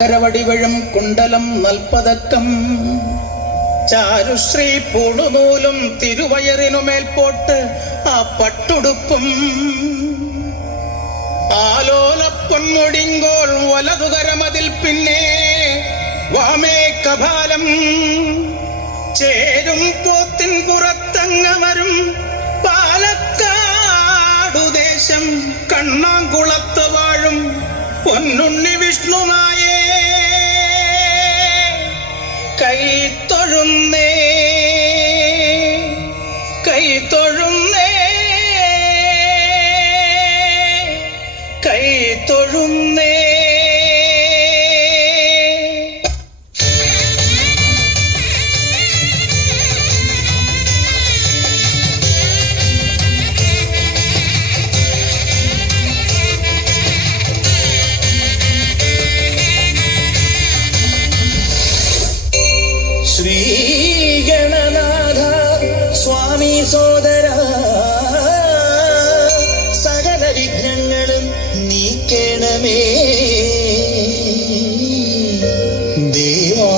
കരവടിവഴും കുണ്ടലം നൽപ്പതക്കം ചാരുശ്രീ പൂണുനൂലും തിരുവയറിനുമേൽപോട്ട് ആ പട്ടുടുപ്പും ആലോലപ്പൊന്മുടിങ്കോൾ വലതുകരമതിൽ പിന്നെ വാമേ കപാലം ചേരും പോത്തിൻ പുറത്തങ്ങമരും പാലക്കാടുദേശം കണ്ണാങ്കുളത്ത് വാഴും പൊന്നുണ്ണി വിഷ്ണുനായേ കൈത്തൊഴുന്നേ കൈത്തൊഴുന്നേ കൈത്തൊഴുന്നേ. ശ്രീഗണനാഥ സ്വാമി സോദര സകല വിഘ്നങ്ങളും നീക്കണമേ ദേവാ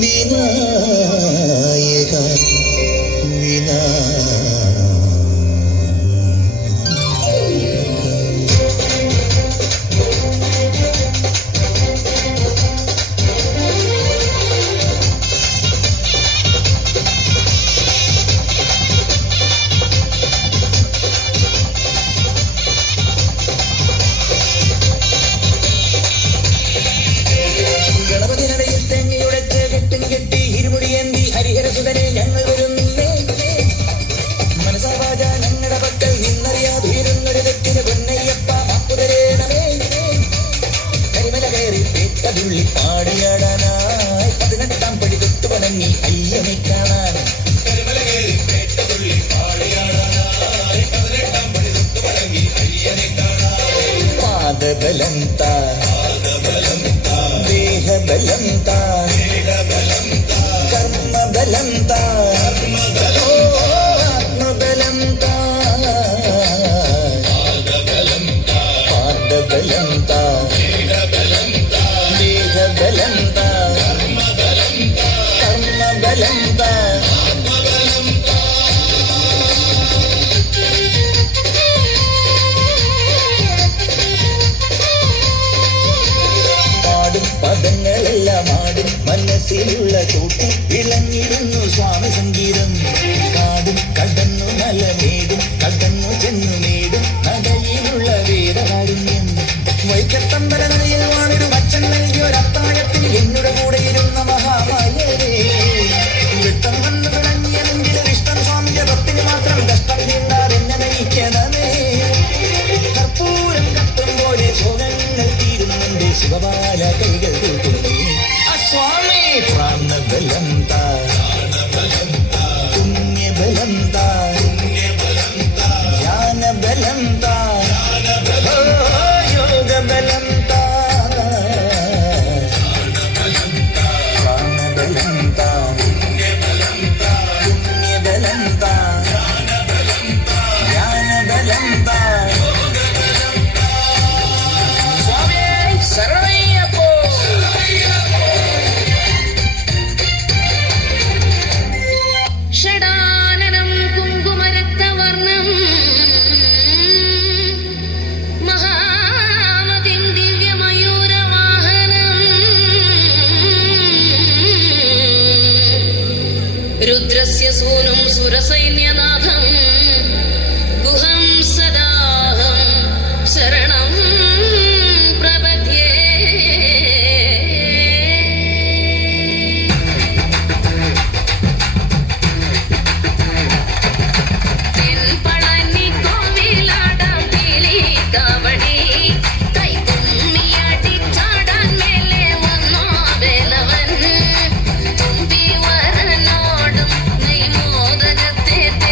വിനായക ഞങ്ങൾ വരുന്നില്ലേ മനസ്സാവാച ഞങ്ങളുടെ പക്കൽ നിന്നറിയാതുയരുന്നൊരു തെറ്റിന് പൊന്നയ്യപ്പ മാപ്പുതരേണമേ. കരിമല കയറി പേറ്റതുള്ളി പാടിയാടാനായി 18 പടി തൊട്ടു വണങ്ങി അയ്യനെ കാണാൻ. കരിമല കയറി പേറ്റതുള്ളി പാടിയാടാനായി 18 പടി തൊട്ടു വണങ്ങി അയ്യനെ കാണാൻ. പാദബലം താ ദേഹബലം താ കർമ്മബലം താ ആത്മബലം താ പാദബലം താ ദേഹബലം താ കർമ്മബലം താ. പദങ്ങളെല്ലാം ആടും മനസ്സിലുള്ള ചൂട്ടി ഇളഞ്ഞിരുന്നു സ്വാമി സംഗീതം. കാടും കടന്നു മലമേടും കടന്നു ചെന്നു നേടും നടയിലുള്ള വേദകാരുണ്യം. വൈക്കത്തമ്പല നടയിൽ വാണിടും അച്ഛൻ നൽകിയൊരത്താഴത്തിൽ എന്നുടെ കൂടെ ഇരുന്ന മഹാമായരേ. വൃത്തം വന്നു വിളഞ്ഞിയെങ്കിലും ഇഷ്ടം സ്വാമിന്റെ ഭക്തിന് മാത്രം കഷ്ടം തീണ്ടാതെന്നെ നയിക്കണമേ. കർപ്പൂരം കത്തും പോലെ ശോകങ്ങൾ തീരുന്നുണ്ട് ശിവബാല കൈകൾ കൂട്ടുന്നേ. സ്വാമി പ്രാണബലം താ പുണ്യബലം താ ജ്ഞാനബലം താ യോഗബലം താ പ്രാണബലം താ പുണ്യബലം താ ജ്ഞാനബലം താ. സ്വാമി ശരണയ്യപ്പോ. ഷടാനനം കുങ്കുമരക്തവർണം മഹാമതിം ദിവ്യമയൂരവാഹനം രുദ്രസ്യ സൂനും സുരസൈന്യനാഥം ഗുഹം സദാഹം ശരണം പ്രപദ്യേ. ും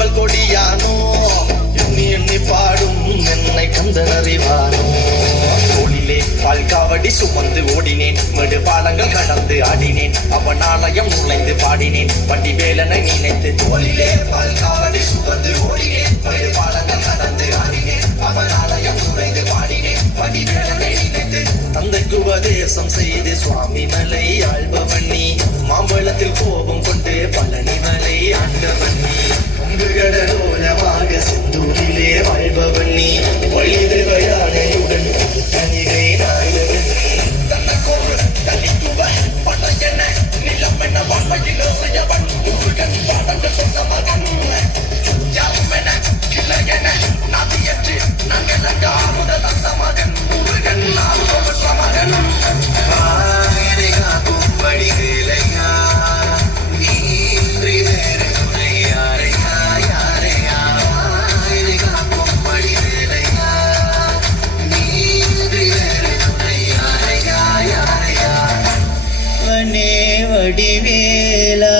காவல் கொடியானோ எண்ணி எண்ணி பாடும் என்னை கந்தன் அறிவானோ தோளிலே பால் காவடி சுமந்து ஓடினேன் மேடு பாலங்கள் கடந்து ஆடினேன் அவன் ஆலயம் நுழைந்து பாடினேன் வண்டி வேலனை நினைத்து தோளிலே பால் காவடி சுமந்து ஓடினேன் மேடு பாலங்கள் கடந்து ஆடினேன் அவன் ஆலயம் நுழைந்து பாடினேன் வண்டி வேலனை நினைத்து தந்தைக்கு உபதேசம் செய்து சுவாமி மலை ஆள்பவன் நீ மாம்பழத்தில் கோபம் கொண்டு பழனி மலை ஆண்டவன் நீ பொங்குகடலோலமாக செந்தூரிலே வாழ்பவன் நீ வழிதெய்வ யானையுடன் தனிகை நாயகன் தன்னை கோரு தனித்துவ படையென நிலம் என வாழ்வையில் உயவன் முருகன் பாடங்கள் சொந்த மகன் யாவும் என கிளை என நதியற்று நங்கலங்க ஆமுத தந்த மகன் முருகன் ஆர்வமற்ற மகன் காக்கும் வழிகளையா நீன்றி வேறு துணை யாரையா யாரையா காக்கும் வழிகளையா நீன்றி வேறு துணை யாரையா யாரையா வனே வடிவேலா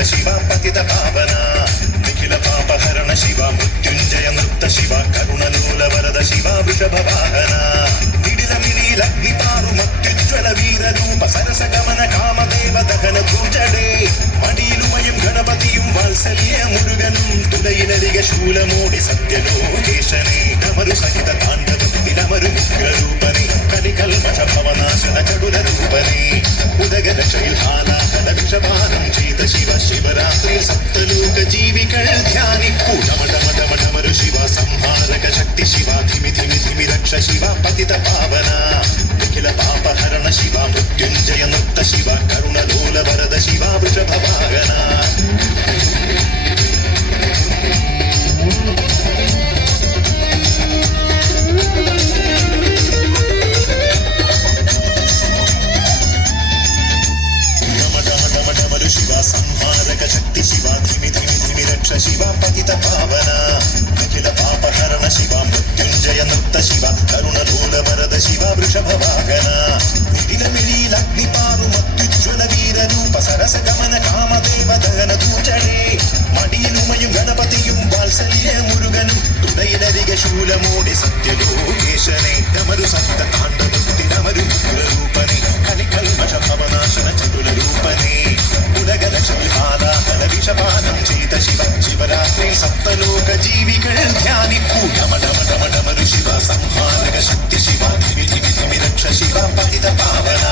शिवा पतित पावना निखिल पापहरण शिवा मृत्युंजय नृत्त शिवा करुणलूल वरद शिवा वृषभ वाहना निडिल मिडिल अग्निपारु मत्युज्वल वीर रूप सरस गमन कामदेव दहन पूजडे मडिलुमयं गणपतियुं वात्सल्य मुरुगनुं तुलयिलरिग शूलमोडि सत्यलोकेशने कमरु सहित ताण्डव तिलमरु उग्ररूपने कलिक കലികൽമഷ ഭവനാശന ചടുല രൂപനേ ഉദകരക്ഷയിൽ ഹാലാഹല വിഷപാനം ചെയ്ത ശിവ ശിവരാത്രിയിൽ സപ്തലോക ജീവികൾ ധ്യാനിപ്പൂ ഡമഡമഡമഡമരു ശിവ സംഹാരക ശക്തി ശിവ ധിമി ധിമി ധിമി രക്ഷ ശിവ പതിത പാവന നിഖില പാപഹരണ ശിവ മൃത്യുഞ്ജയ നൃത്ത ശിവ കരുണലോല വരദ ശിവ വൃഷഭവാഹന ശിവ സംഹാരക ശക്തി ശിവ ധിമി ധിമി ധിമി രക്ഷ ശിവ പതിത പാവന നിഖില പാപഹരണ ശിവ മൃത്യുഞ്ജയ നൃത്ത ശിവ കരുണലോല വരദ ശിവ വൃഷഭവാഹന നിടില മിഴിയിൽ അഗ്നിപാറും അത്യുജ്വല വീരരൂപ സരസ ഗമന കാമദേവ ദഹന ദൂചടേ മടിയിലുമയും ഗണപതിയും വാത്സല്യ മുരുകനും തുടയിലരിക ശൂലമോടി സത്യലോകേശനെ ഡമരു സപ്ത താണ്ഡവത്തിനമരു രൂപനെ കലികൽമഷ ഭവനാശന ചതുല രൂപനെ ഉലകലക്ഷാലാഹല വിഷപാനം ചെയ്ത ശിവ ശിവരാത്രി സപ്തലോക ജീവികൾ ധ്യാനിപ്പൂ ഡമഡമഡമഡമരു ശിവ സംഹാരക ശക്തി ശിവ ധിമി ധിമി ധിമി രക്ഷ ശിവ പതിത പാവന